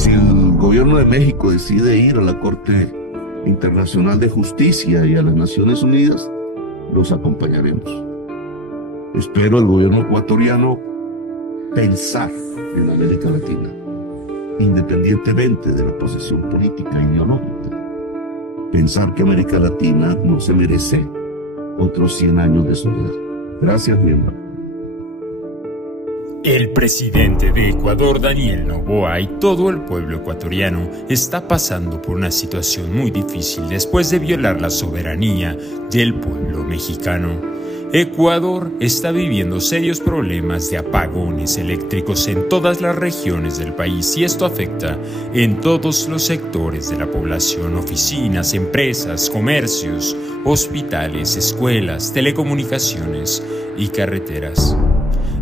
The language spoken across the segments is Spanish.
si el gobierno de México decide ir a la Corte Internacional de Justicia y a las Naciones Unidas, los acompañaremos. Espero el gobierno ecuatoriano pensar en América Latina, independientemente de la posición política e ideológica. Pensar que América Latina no se merece otros 100 años de soledad. Gracias, mi hermano. El presidente de Ecuador, Daniel Noboa, y todo el pueblo ecuatoriano está pasando por una situación muy difícil después de violar la soberanía del pueblo mexicano. Ecuador está viviendo serios problemas de apagones eléctricos en todas las regiones del país y esto afecta en todos los sectores de la población: oficinas, empresas, comercios, hospitales, escuelas, telecomunicaciones y carreteras.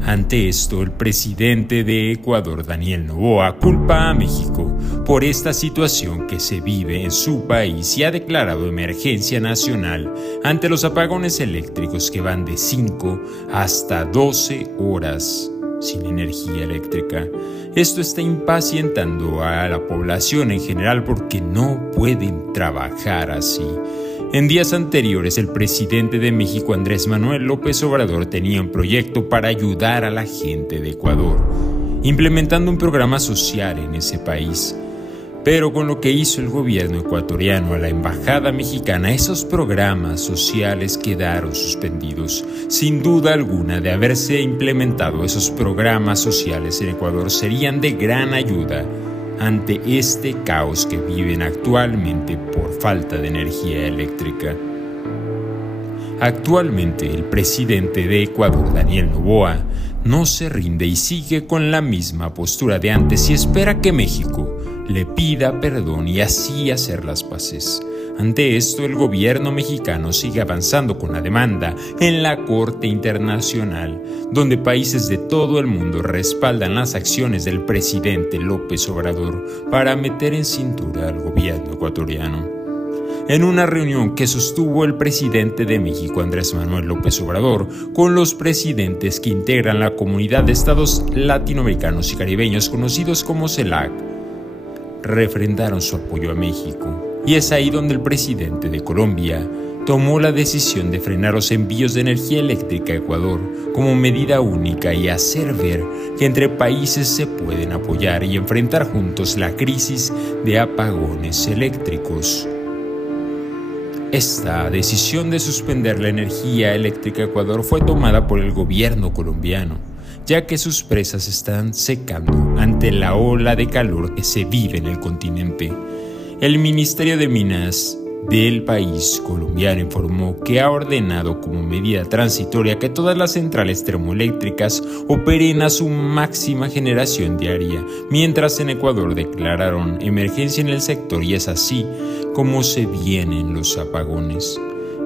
Ante esto, el presidente de Ecuador, Daniel Noboa, culpa a México por esta situación que se vive en su país y ha declarado emergencia nacional ante los apagones eléctricos que van de 5 hasta 12 horas sin energía eléctrica. Esto está impacientando a la población en general porque no pueden trabajar así. En días anteriores, el presidente de México, Andrés Manuel López Obrador, tenía un proyecto para ayudar a la gente de Ecuador, implementando un programa social en ese país. Pero con lo que hizo el gobierno ecuatoriano a la embajada mexicana, esos programas sociales quedaron suspendidos. Sin duda alguna, de haberse implementado esos programas sociales en Ecuador, serían de gran ayuda ante este caos que viven actualmente por falta de energía eléctrica. Actualmente, el presidente de Ecuador, Daniel Noboa, no se rinde y sigue con la misma postura de antes y espera que México le pida perdón y así hacer las paces. Ante esto, el gobierno mexicano sigue avanzando con la demanda en la Corte Internacional, donde países de todo el mundo respaldan las acciones del presidente López Obrador para meter en cintura al gobierno ecuatoriano. En una reunión que sostuvo el presidente de México, Andrés Manuel López Obrador, con los presidentes que integran la Comunidad de Estados Latinoamericanos y Caribeños, conocidos como CELAC, refrendaron su apoyo a México. Y es ahí donde el presidente de Colombia tomó la decisión de frenar los envíos de energía eléctrica a Ecuador como medida única y hacer ver que entre países se pueden apoyar y enfrentar juntos la crisis de apagones eléctricos. Esta decisión de suspender la energía eléctrica a Ecuador fue tomada por el gobierno colombiano, ya que sus presas están secando ante la ola de calor que se vive en el continente. El Ministerio de Minas del país colombiano informó que ha ordenado como medida transitoria que todas las centrales termoeléctricas operen a su máxima generación diaria, mientras en Ecuador declararon emergencia en el sector y es así como se vienen los apagones.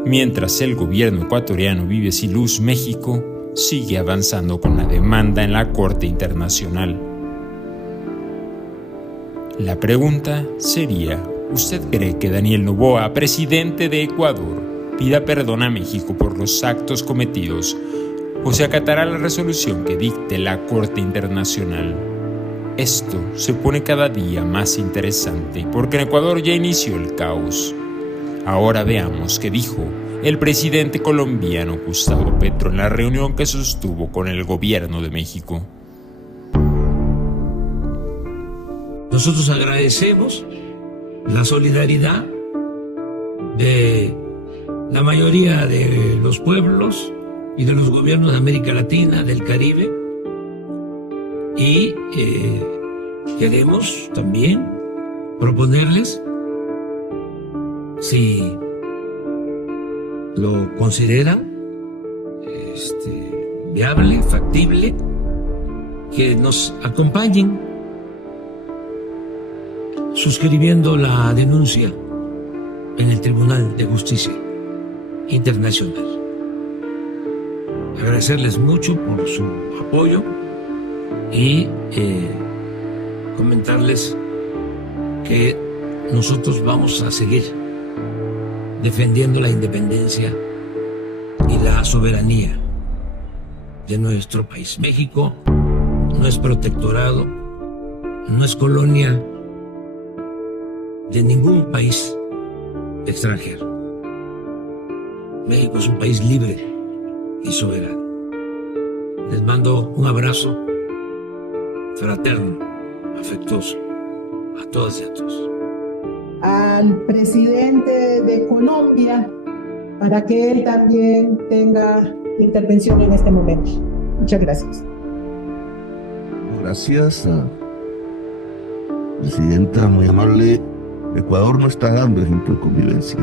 Mientras el gobierno ecuatoriano vive sin luz, México sigue avanzando con la demanda en la Corte Internacional. La pregunta sería, ¿usted cree que Daniel Noboa, presidente de Ecuador, pida perdón a México por los actos cometidos o se acatará la resolución que dicte la Corte Internacional? Esto se pone cada día más interesante porque en Ecuador ya inició el caos. Ahora veamos qué dijo el presidente colombiano Gustavo Petro en la reunión que sostuvo con el gobierno de México. Nosotros agradecemos la solidaridad de la mayoría de los pueblos y de los gobiernos de América Latina, del Caribe, y queremos también proponerles, si lo consideran viable, factible, que nos acompañen suscribiendo la denuncia en el Tribunal de Justicia Internacional. Agradecerles mucho por su apoyo y comentarles que nosotros vamos a seguir defendiendo la independencia y la soberanía de nuestro país. México no es protectorado, no es colonia de ningún país extranjero. México es un país libre y soberano. Les mando un abrazo fraterno, afectuoso, a todas y a todos. Al presidente de Colombia, para que él también tenga intervención en este momento. Muchas gracias. Gracias, presidenta, muy amable. Ecuador no está dando ejemplo de convivencia.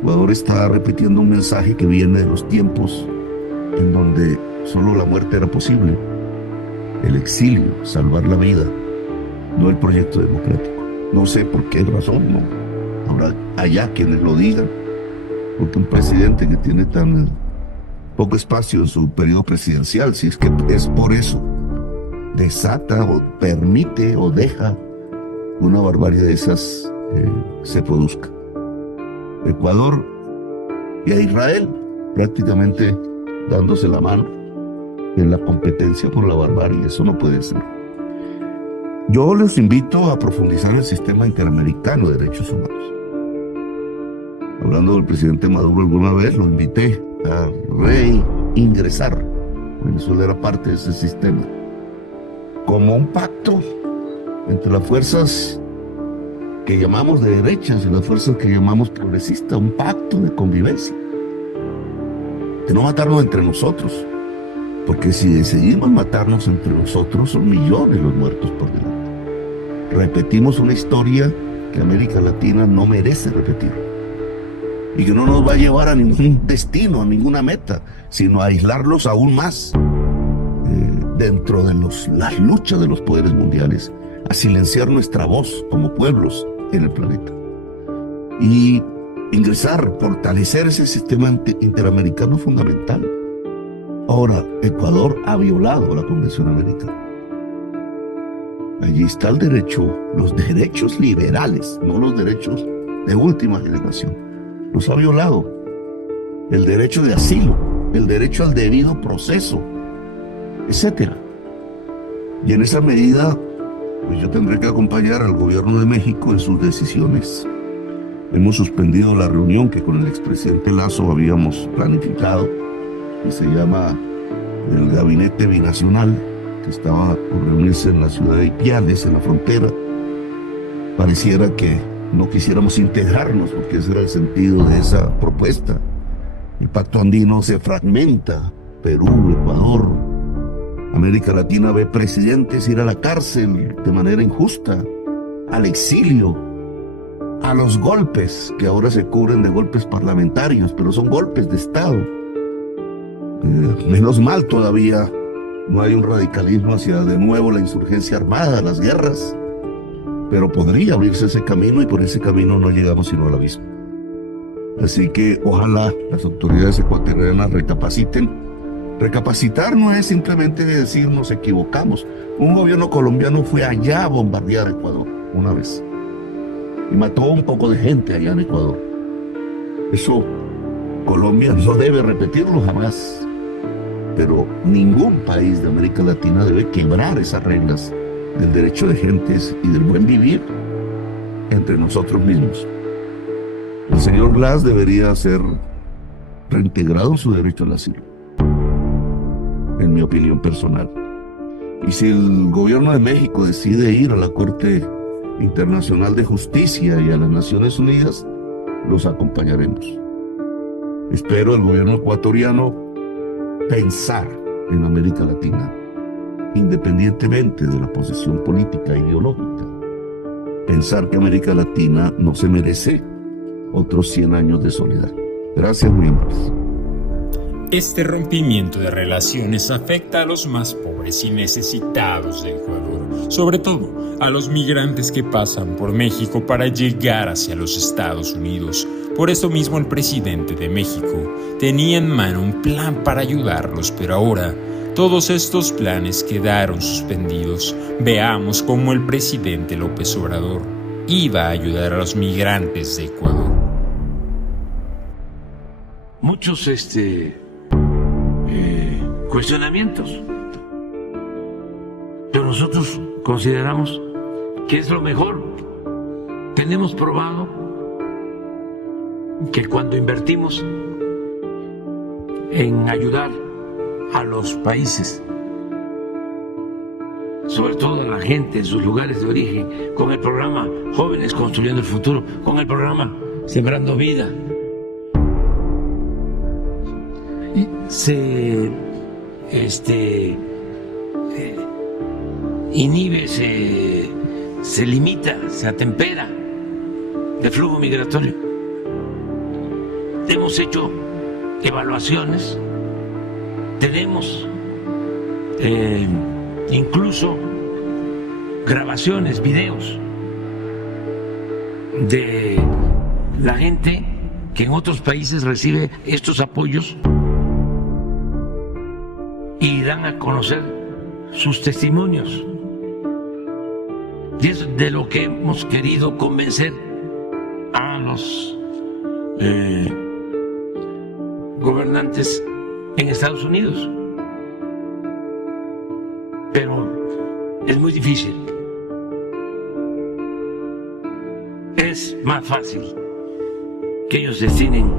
Ecuador está repitiendo un mensaje que viene de los tiempos en donde solo la muerte era posible, el exilio, salvar la vida, no el proyecto democrático. No sé por qué razón, no. Habrá allá quienes lo digan, porque un presidente que tiene tan poco espacio en su periodo presidencial, si es que es por eso, desata o permite o deja una barbarie de esas se produzca. Ecuador y a Israel prácticamente dándose la mano en la competencia por la barbarie. Eso no puede ser. Yo les invito a profundizar en el sistema interamericano de derechos humanos. Hablando del presidente Maduro alguna vez, lo invité a reingresar. Venezuela era parte de ese sistema, como un pacto entre las fuerzas que llamamos de derechas y las fuerzas que llamamos progresistas, un pacto de convivencia, de no matarnos entre nosotros, porque si decidimos matarnos entre nosotros son millones los muertos por delante. Repetimos una historia que América Latina no merece repetir y que no nos va a llevar a ningún destino, a ninguna meta, sino a aislarlos aún más dentro de las luchas de los poderes mundiales, a silenciar nuestra voz como pueblos en el planeta y ingresar, fortalecer ese sistema interamericano fundamental. Ahora, Ecuador ha violado la Convención Americana. Allí está el derecho, los derechos liberales, no los derechos de última generación. Los ha violado. El derecho de asilo, el derecho al debido proceso, etcétera. Y en esa medida, pues yo tendré que acompañar al gobierno de México en sus decisiones. Hemos suspendido la reunión que con el expresidente Lazo habíamos planificado, que se llama el Gabinete Binacional, que estaba por reunirse en la ciudad de Ipiales, en la frontera. Pareciera que no quisiéramos integrarnos, porque ese era el sentido de esa propuesta. El pacto andino se fragmenta. Perú, Ecuador, América Latina ve presidentes ir a la cárcel de manera injusta, al exilio, a los golpes, que ahora se cubren de golpes parlamentarios, pero son golpes de Estado. Menos mal todavía no hay un radicalismo hacia de nuevo la insurgencia armada, las guerras, pero podría abrirse ese camino y por ese camino no llegamos sino al abismo. Así que ojalá las autoridades ecuatorianas recapaciten. Recapacitar no es simplemente decir nos equivocamos. Un gobierno colombiano fue allá a bombardear Ecuador una vez y mató un poco de gente allá en Ecuador. Eso Colombia no debe repetirlo jamás, pero ningún país de América Latina debe quebrar esas reglas del derecho de gentes y del buen vivir entre nosotros mismos. El señor Glass debería ser reintegrado en su derecho al asilo, en mi opinión personal. Y si el gobierno de México decide ir a la Corte Internacional de Justicia y a las Naciones Unidas, los acompañaremos. Espero el gobierno ecuatoriano pensar en América Latina, independientemente de la posición política e ideológica. Pensar que América Latina no se merece otros 100 años de soledad. Gracias, muy amables. Este rompimiento de relaciones afecta a los más pobres y necesitados de Ecuador, sobre todo a los migrantes que pasan por México para llegar hacia los Estados Unidos. Por eso mismo el presidente de México tenía en mano un plan para ayudarlos, pero ahora todos estos planes quedaron suspendidos. Veamos cómo el presidente López Obrador iba a ayudar a los migrantes de Ecuador. Muchos cuestionamientos, pero nosotros consideramos que es lo mejor tenemos probado que cuando invertimos en ayudar a los países, sobre todo a la gente en sus lugares de origen, con el programa Jóvenes Construyendo el Futuro, con el programa Sembrando Vida, se inhibe, se limita, se atempera el flujo migratorio. Hemos hecho evaluaciones, tenemos incluso grabaciones, videos de la gente que en otros países recibe estos apoyos y dan a conocer sus testimonios. Y es de lo que hemos querido convencer a los gobernantes en Estados Unidos. Pero es muy difícil. Es más fácil que ellos destinen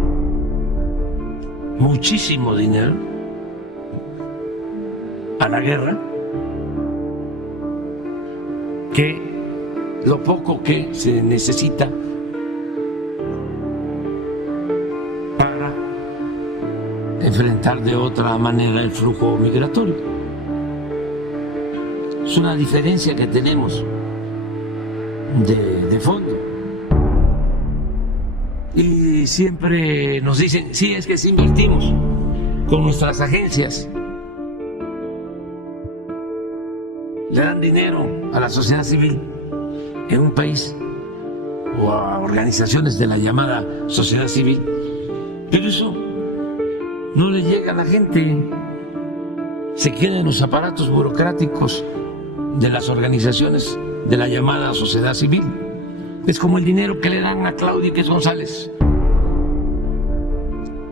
muchísimo dinero a la guerra que lo poco que se necesita para enfrentar de otra manera el flujo migratorio. Es una diferencia que tenemos de fondo. Y siempre nos dicen, sí, es que sí invertimos con nuestras agencias. Le dan dinero a la sociedad civil en un país o a organizaciones de la llamada sociedad civil, pero eso no le llega a la gente, se queda en los aparatos burocráticos de las organizaciones de la llamada sociedad civil. Es como el dinero que le dan a Claudia X González.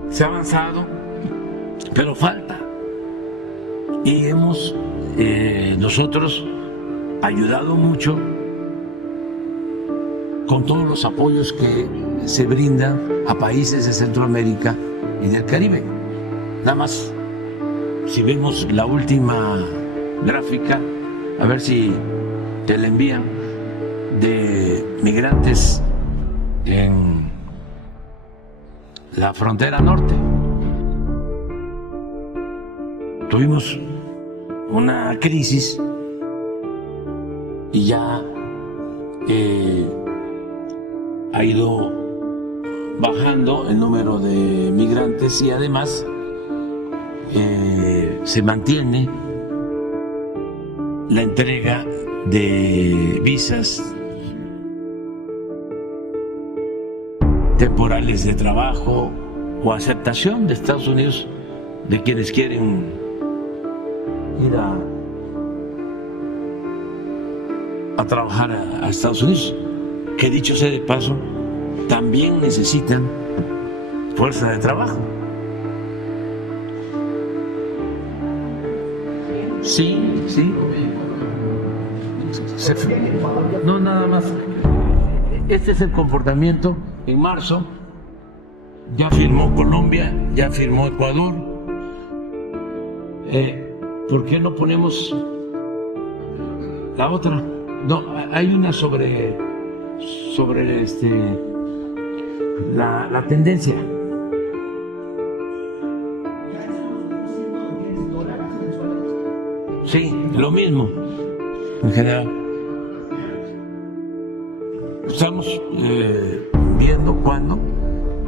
Se ha avanzado, pero falta. Y hemos nosotros ayudado mucho con todos los apoyos que se brindan a países de Centroamérica y del Caribe. Nada más, si vemos la última gráfica, a ver si te la envían, de migrantes en la frontera norte. Tuvimos una crisis y ya ha ido bajando el número de migrantes y además se mantiene la entrega de visas temporales de trabajo o aceptación de Estados Unidos de quienes quieren ir a trabajar a Estados Unidos, que dicho sea de paso, también necesitan fuerza de trabajo. Sí. No, nada más. Este es el comportamiento. En marzo ya firmó Colombia, ya firmó Ecuador. ¿Por qué no ponemos la otra? No, hay una sobre la tendencia. Sí, lo mismo en general. Estamos viendo cuándo,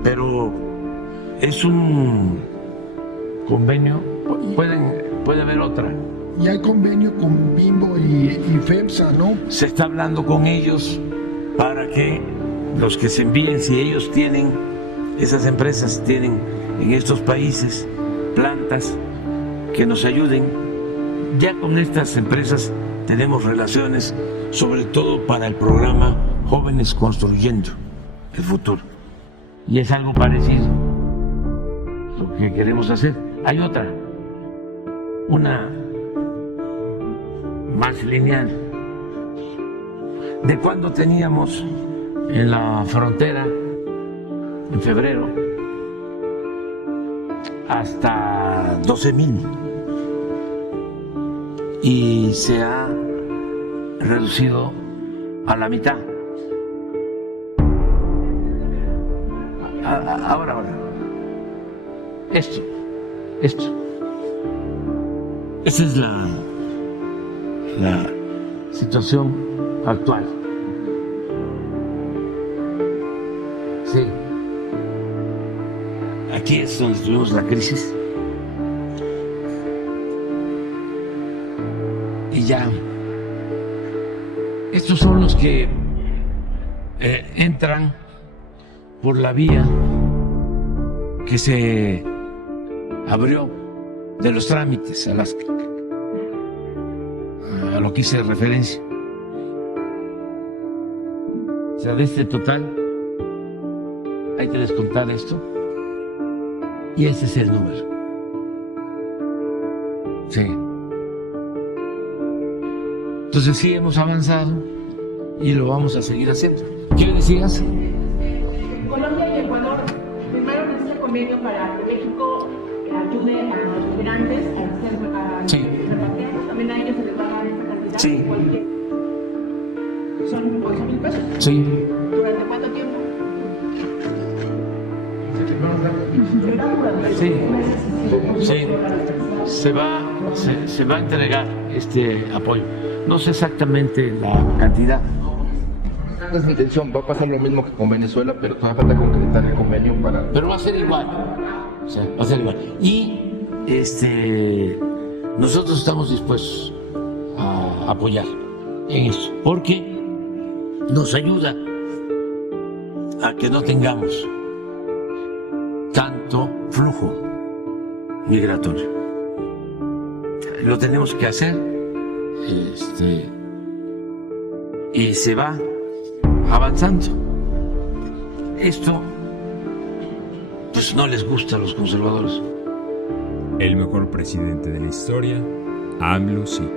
pero es un convenio, puede haber otra. Y hay convenio con Bimbo y FEMSA, ¿no? Se está hablando con ellos para que los que se envíen, si ellos tienen, esas empresas tienen en estos países plantas que nos ayuden. Ya con estas empresas tenemos relaciones, sobre todo para el programa Jóvenes Construyendo el Futuro. Y es algo parecido lo que queremos hacer. Hay otra, una más lineal. ¿De cuándo teníamos en la frontera en febrero hasta 12,000 y se ha reducido a la mitad. Ahora, esto. Esa es la situación actual. Sí. Aquí es donde tuvimos la crisis. Y ya. Estos son los que entran por la vía que se abrió de los trámites a lo que hice referencia. O sea, de este total hay que descontar esto y ese es el número. Sí. Entonces sí hemos avanzado y lo vamos a seguir haciendo. ¿Qué decías? Colombia y Ecuador firmaron este convenio para que México ayude a los migrantes a hacer Sí. repatriados. También a ellos se les va a dar esta cantidad. Sí. Son 8,000 pesos. Sí. ¿Durante cuánto tiempo? Sí. Sí. Se va a entregar este apoyo. No sé exactamente la cantidad. Esa es mi intención, va a pasar lo mismo que con Venezuela, pero todavía falta concretar el convenio para... Pero va a ser igual. O sea, va a ser igual. Y nosotros estamos dispuestos a apoyar en eso, porque nos ayuda a que no tengamos tanto flujo migratorio. Lo tenemos que hacer y se va avanzando. Esto pues no les gusta a los conservadores. El mejor presidente de la historia, AMLO sí.